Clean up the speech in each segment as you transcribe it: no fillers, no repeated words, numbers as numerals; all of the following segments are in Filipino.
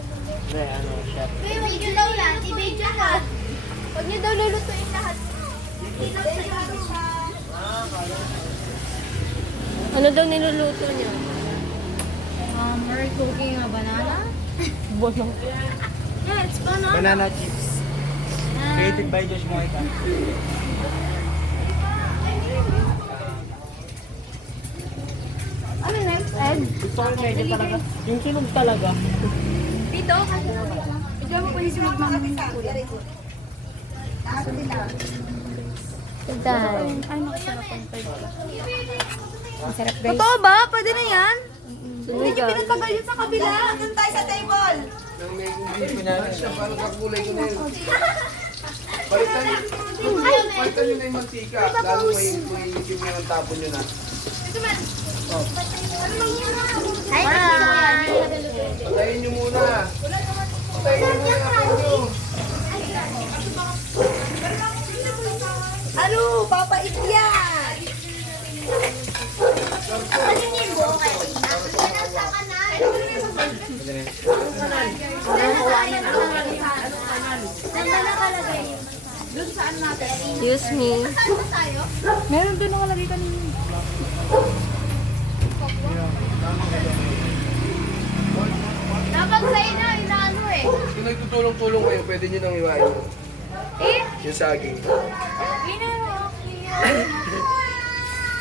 Hindi, ano, chef. Video daw yan, i-video mo. Huwag niyo daw lulutuin lahat. Ano daw niluluto niya? We're cooking a banana. Bono. Yeah, it's banana. Banana chips. Created by Josh Moita. Ano next, Ed? Gusto ko yung medyo talaga. Yung sunog talaga. Dito? Ikaw mo po yung sunod mama ng kuya. Dahil. Ay, nakasarap ang pwede. Masarap guys. Totoo ba? Pwede na yan? Sunog Hindi ah. pinatagal yun sa kabila. Doon tayo sa table. Palitan nyo na yung mantika. Lalo may yung mga tapon nyo na. Ay, Patayin nyo muna. Patayin nyo muna ako nyo. ano? Papait yan! Ano yung buo kayo? Sa kanal. Saan na nakalagay? Doon saan natin? Excuse me. Saan ba tayo? Meron doon nakalagay kanina. Dapat sa'yo na, inaano eh. Kung nagtutulong-tulong kayo, pwede nyo nang iwain. Eh? Yung saging.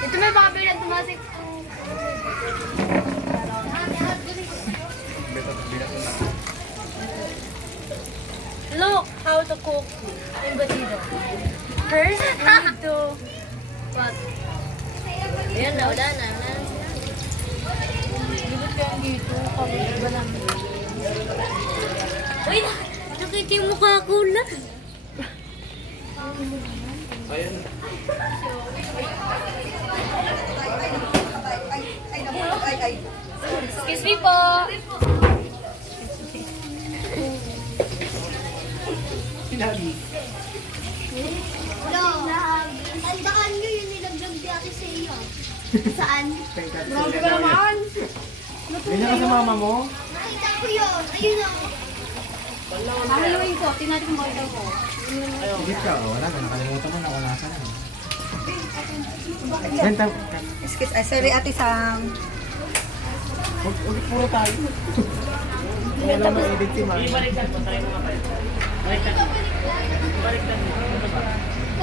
Ito may mga bilang tumasik. Look how to cook embutido. First, we need to... What? Ayan na, wala na. Libot ko yung dito. Kawin ba lang? Uy, nakita yung mukha ko na. Ayan. Excuse me po. Hello. Tandaan nyo yung nilagdag di ate sa iyo. Saan? Grabe ka naman. Ganyan ka sa mama mo? Nakita ko yun. Ayun o. Hahaluin ko. Tinatin mo ito ko. Hindi ka, wala ka. Nakalimutan mo na kung nasan. Benta. Excuse, sorry Ate Sam. Huwag puro tayo. Wala mo edit si mama.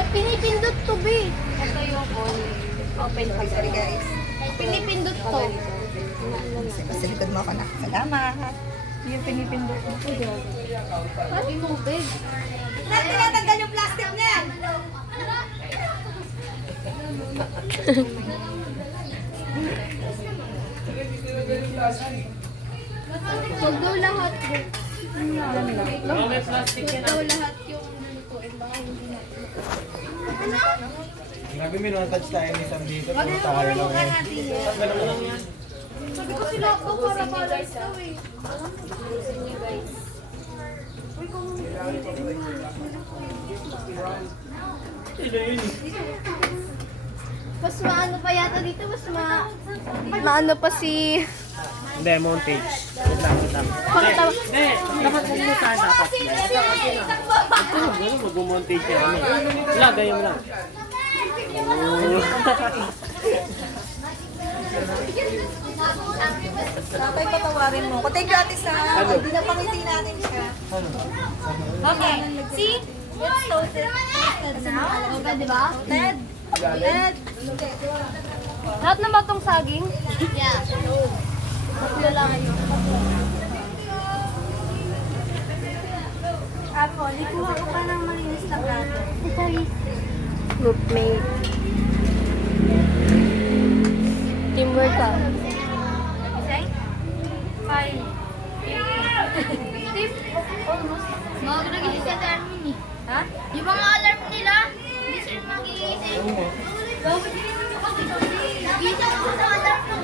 Pinipindot to, be. Ito yung open pa. Sorry guys. Pinipindot to. Sa likod mo ako na. Salamat. Yung pinipindot mo po dyan. Pati mo, babe. Tinatanggal yung plastic niya. Huwag daw lahat. Huwag daw lahat yung lulutuin. Baka hindi natin. Grabe may touch tayo ni Sam dito. Puro tayo lang eh. Ganun lang yan. Sabi ko sila ako para balance daw eh. Mas maano pa yata dito, maano pa si... Hindi, montage. Wait lang, wait lang. Pakatawa. Hindi, nakakalimutan tayo dapat. Ganun, mag-montage yan. Wala, ganyan mo lang. Dapat patawarin mo. Kung thank you Ate Sam. Hindi na pangiti natin siya. Okay. See? It's toasted. Now? Okay, di ba? Ted. Ted. Lahat na ba itong saging? Yeah. Tatlo lang yun. Ako, likuha ko pa ng malinis na plato. Groupmate. Teamwork ka. Five. Steve? Almost. Mag-nagising sa alarm eh. Ha? Yung mga alarm nila, hindi sila magigising. Gising ako sa alarm ng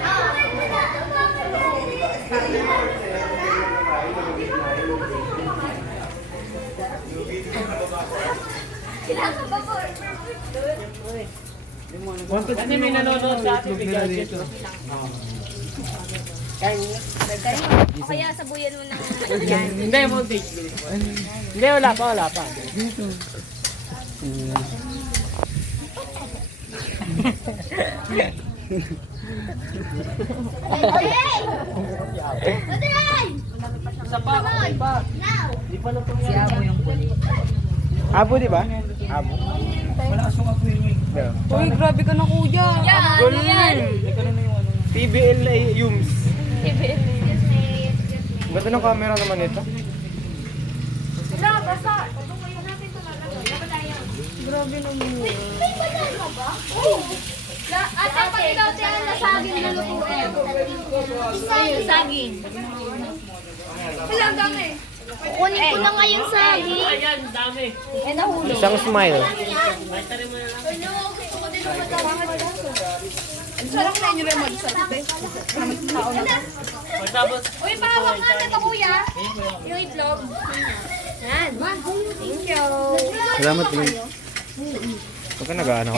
Kasi may nanonood sa ating bigyan dito. O kaya sabuyan mo ng Hindi, montage. Hindi, wala pa. Abo, di ba? Abo. Uy, grabe ka na kuya. PBL na Yums. Ganda ng camera naman ito. Ate, pag ikaw tayo na saging na lutuin. Ayun, saging. Kukunin ko na nga yung saging. Isang smile. Sarap na inyo lemon. Sarap eh. Uy, pahawak nga nito, kuya. Yung itlog. Yan. Thank you. Salamat din. Huwag ka nag-ano.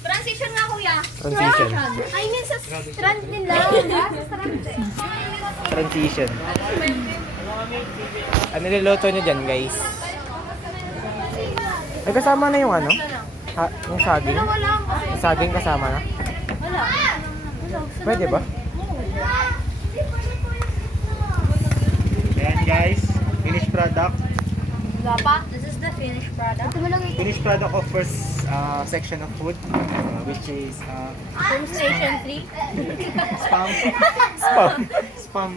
Transition nga, kuya. Transition. I mean, sa strand nila. Transition. Ano niluluto nyo dyan, guys? Ay, kasama na yung ano? Ha, yung saging? Yung saging kasama na? Pwede ba? Ayan, guys. Finished product. This is the finished product. Finished product of first section of food, which is From station 3. spam.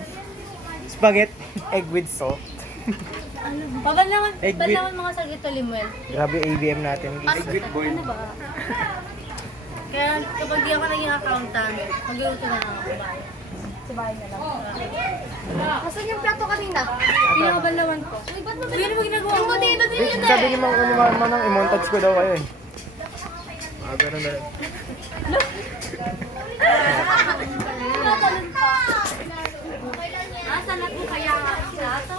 Spaghetti, egg with salt. Pabanlawan Egg with- mga sagito limuel. Grabe ABM natin, guys. Ano ba? Kaya kapag di ako naging accountant, magluluto na lang ako bahay. Sa bahay na lang. Asan yung plato kanina? Pinakabanlawan ko. Uy, ba't mo ginagawa mo? Dito din yun Sabi ni Manang i-montage ko daw kayo eh. Ganun na lang. Nasaan na po kaya ang plato?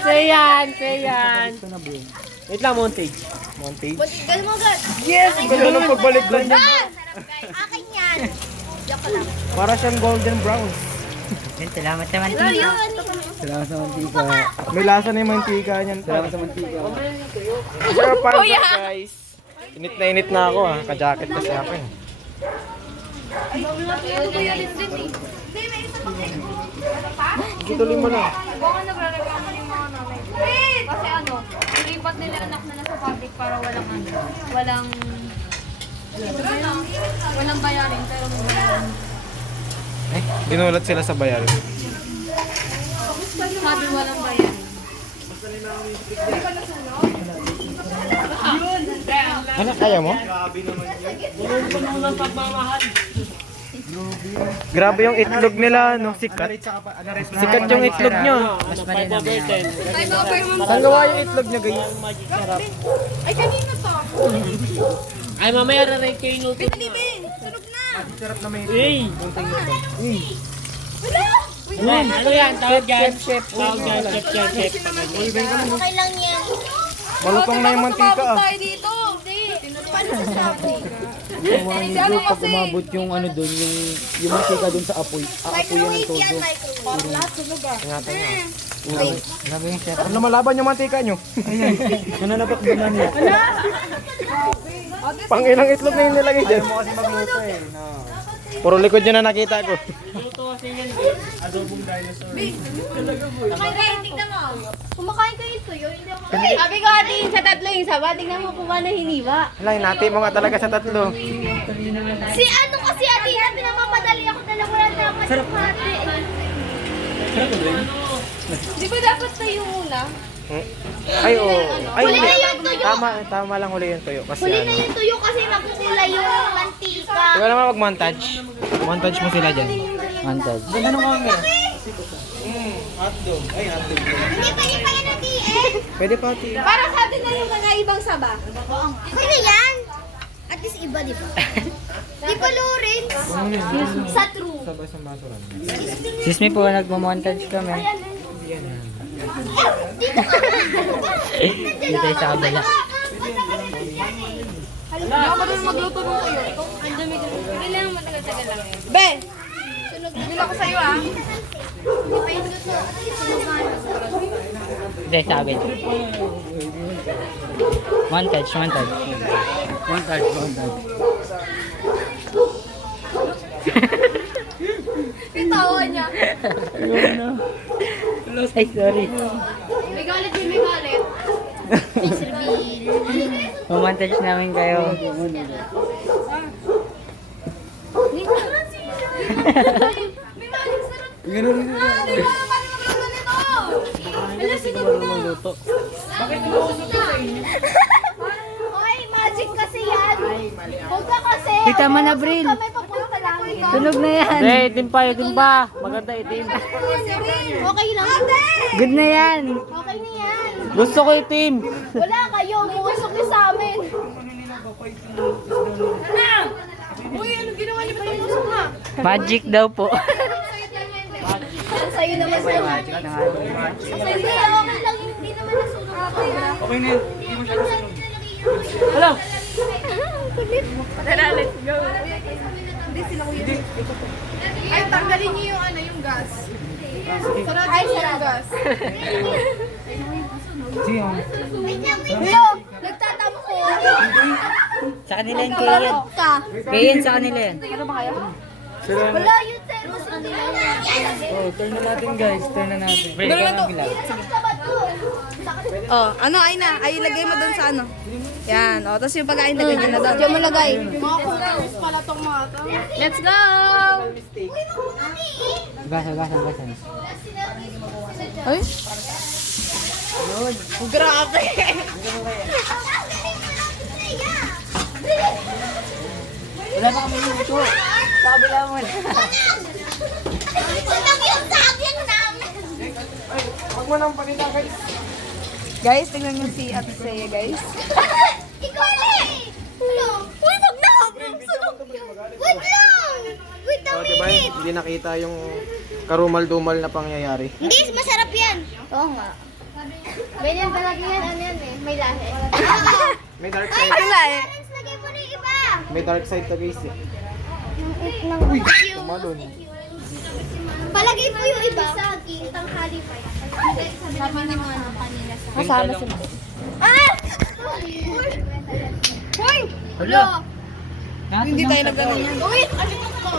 Say yan! Wait lang, montage. Montage? Ganun mo agad. Yes! Ganda ng pagbalik ko. Akin yan. Para siyang golden brown. Salamat. May lasa na yung mantika niyan. Salamat sa mantika. Sir, para guys. Init na ako ha. Ka-jacket kasi ako eh. Gituloy mo lang. Baka nagre-reklamo yung mga nanay. Kasi ano, lipat nila anak na nasa public para walang bayarin, pero may bayarin. Eh, ginulat sila sa bayar. Sabi walang bayarin. Ano, kaya mo? Grabe yung itlog nila, no? Sikat. Sikat yung itlog nyo. Saan gawa yung itlog nyo, guys? Ay, kanina to. Ay, mamaya rin kayo yung luto. Sunog na. Sarap na may Ano yan? Tawag yan? Tawag yan, chef. Okay lang yan. malutong na yung mantika ah. Tayo dito. Paano sa shopping? Pag umabot yung ano doon, yung mantika doon sa apoy. Microwave yan, microwave. Ingatan nyo. Grabe yung chef. Ano malaban yung mantika nyo? Nananapak ba namin? Pang ilang itlog na yung nilagay dyan. Ayaw mo kasi magluto eh. Puro likod nyo na nakita ko. Kumakain, tignan mo. Kumakain kayo ito yun. Sabi ko atin sa tatlo yung saba, tignan mo kung paano hiniwa. Hala, hinati mo nga talaga sa tatlo. Si ano kasi atin na pinamamadali ako dalawa lang dapat yung hati. Di ba dapat na yung una? Ay, oo. Ay, Huli hindi. na yung tuyo. Tama lang huli yung tuyo. Kasi Huli na ano. yung tuyo kasi makukulay yung mantika. Ikaw naman mag-montage. Montage mo sila dyan. Montage. Hindi pa yan natiin. Pwede pa, Ati. Para sa atin na yung mga ibang saba. Ano yan? At least iba, di ba? Di ba, Lawrence? Sa true. Sabay sa baso lang. Excuse me po, nagmamontage kami. Dito ka. Dito tayo sa kabila. Hindi ako marunong magluto ng tuyo. Ang dumi-dumi. Kailangan matagal-tagal lang eh. Be! Bila ko sa'yo ah. Hindi, sabi. One touch. Itawa niya. Ay, sorry. May galit yun, may galit. Mr. Bill. One touch namin kayo. Oy, magic kasi yan. Huwag ka kasi. Tita mo na, Bril. Kami papunta lang. Tunog na yan. Hindi, itim pa. Maganda itim. Okay lang. Good na yan. Okay na yan. Gusto ko itim. Wala kayo. Bumusok niyo sa amin. Uy, ano ginawa niyo? Ba't tumusok na? Magic daw po. Sa'yo naman sa'yo. Hindi, okay lang. Hindi naman nasunog ako. Okay na yun. Hello. Tara, let's go. Hindi sila kuya. Ay, tanggalin niyo yung ano, yung gas. Sarado niyo yung gas. Hello, nagtatampo. Sa kanila yan, kaya yan. Ka. Kaya yan sa kanila yan. Wala yung termos na nila. Turn na natin guys. Turn na natin. Break Dalawa to. Oh, ano, ay na. Ay, ilagay mo doon sa ano. Yan, oh. Tapos yung pagkain na ganyan na doon. Diyan mo lagay. Mga cookers pala tong mga to. Let's go! Gasan. Ay? Grabe. Wala pa kami yung ito. Sa kabila mo na. Sunog yung sabihan namin. Huwag mo nang pakita guys. Guys, tingnan niyo si Ate Seiya, guys. Ikaw ulit! Ano? Uy, wag na! Sunog! Wait lang! Wait a Oh, diba? minute! Hindi nakita yung karumal-dumal na pangyayari. Hindi, masarap yan. Oo nga. Ganyan talaga yan, ano yan eh, may lahi. May dark Ay, side. Wala eh. parents, lagay mo na yung iba. May dark side to guys eh. Uy, Tumalon. palagay mo yung iba. Saging, tanghali pa yan. Sabi ni mga ano kanina sa... Kasama sila. Ah! Uy! Hello. Hindi tayo nagano yan. Uy! Ano to?